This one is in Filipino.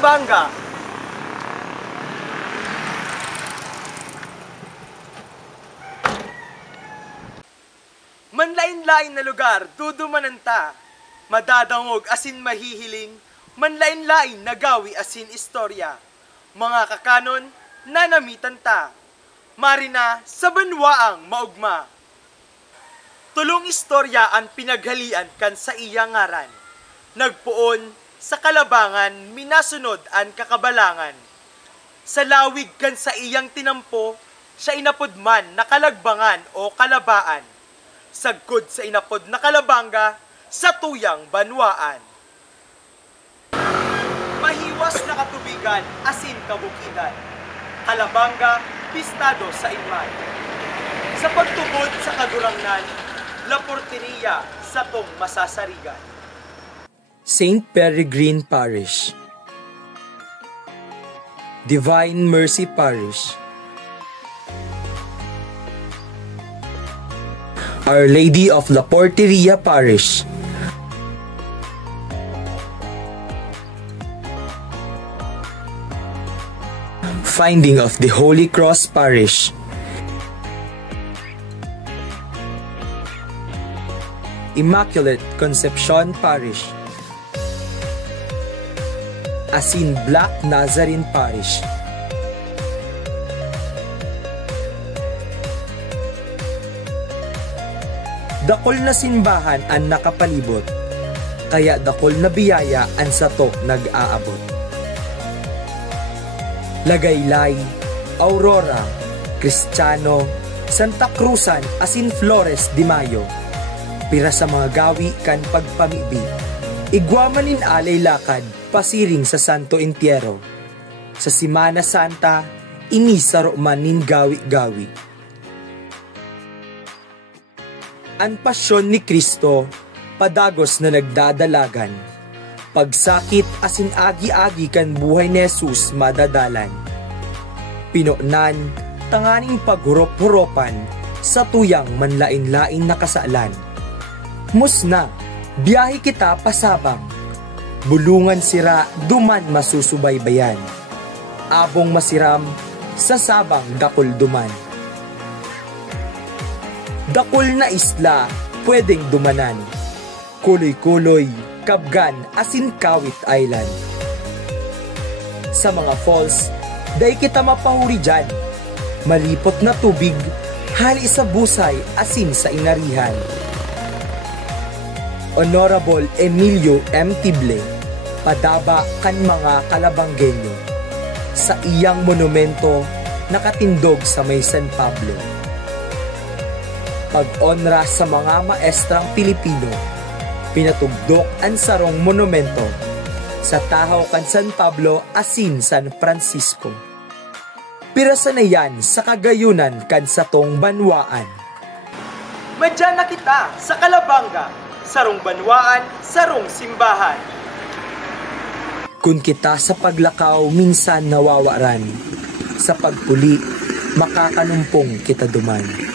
Kalabanga. Manlain-lain na lugar, dudumananta. Madadangog asin mahihiling, manlain-lain na gawi asin istorya. Mga kakanon, nanamitan ta. Marina sa banwaang maugma. Tulong istorya ang pinaghalian kan sa iyang ngaran. Nagpuon sa Kalabangan, minasunod ang kakabalangan. Sa lawig kan sa iyang tinampo, siya inapod man na Kalagbangan o Kalabaan. Sagkod sa inapod na Kalabanga, sa tuyang banwaan. Mahiwas na katubigan, asin kabukidan. Kalabanga, pistado sa inman. Sa pagtubod sa kagurangnan, La Porteria sa tong masasarigan. St. Peregrine Parish, Divine Mercy Parish, Our Lady of La Porteria Parish, Finding of the Holy Cross Parish, Immaculate Conception Parish, Asin Black Nazarene Parish, dakol na simbahan ang nakapalibot, kaya dakol na biyaya ang sato nag-aabot. Lagaylay, Aurora, Cristiano, Santa Cruzan, asin Flores de Mayo, pira sa mga gawi kan pagpamibi, igwamanin alay lakad, pasiring sa Santo Entierro, sa Semana Santa, inisaro manin gawi-gawi. Ang pasyon ni Kristo, padagos na nagdadalagan, pagsakit asin agi-agi kan buhay ni Jesus madadalan. Pinonan, tanganing paghurop-huropan, sa tuyang manlain-lain na kasalan. Musna, biyahe kita pasabang, bulungan sira, duman masusubaybayan. Abong masiram, sa sabang dakol duman. Dakol na isla, pwedeng dumanan. Kuloy-kuloy, Kabgan, asin Kawit Island. Sa mga falls, day kita mapahuri dyan. Malipot na tubig, hali sa busay, asin sa inarihan. Honorable Emilio M. Tible, padaba kan mga Kalabanggenyo. Sa iyang monumento, nakatindog sa may San Pablo. Pag-onra sa mga maestrang Pilipino, pinatugdok ang sarong monumento sa tahaw kan San Pablo asin San Francisco. Pirasan na yan sa kagayunan kan satong banwaan. Madyan na kita sa Kalabanga, sarong banwaan, sarong simbahan. Kung kita sa paglakaw minsan nawawaran, sa pagpuli makakanumpong kita duman.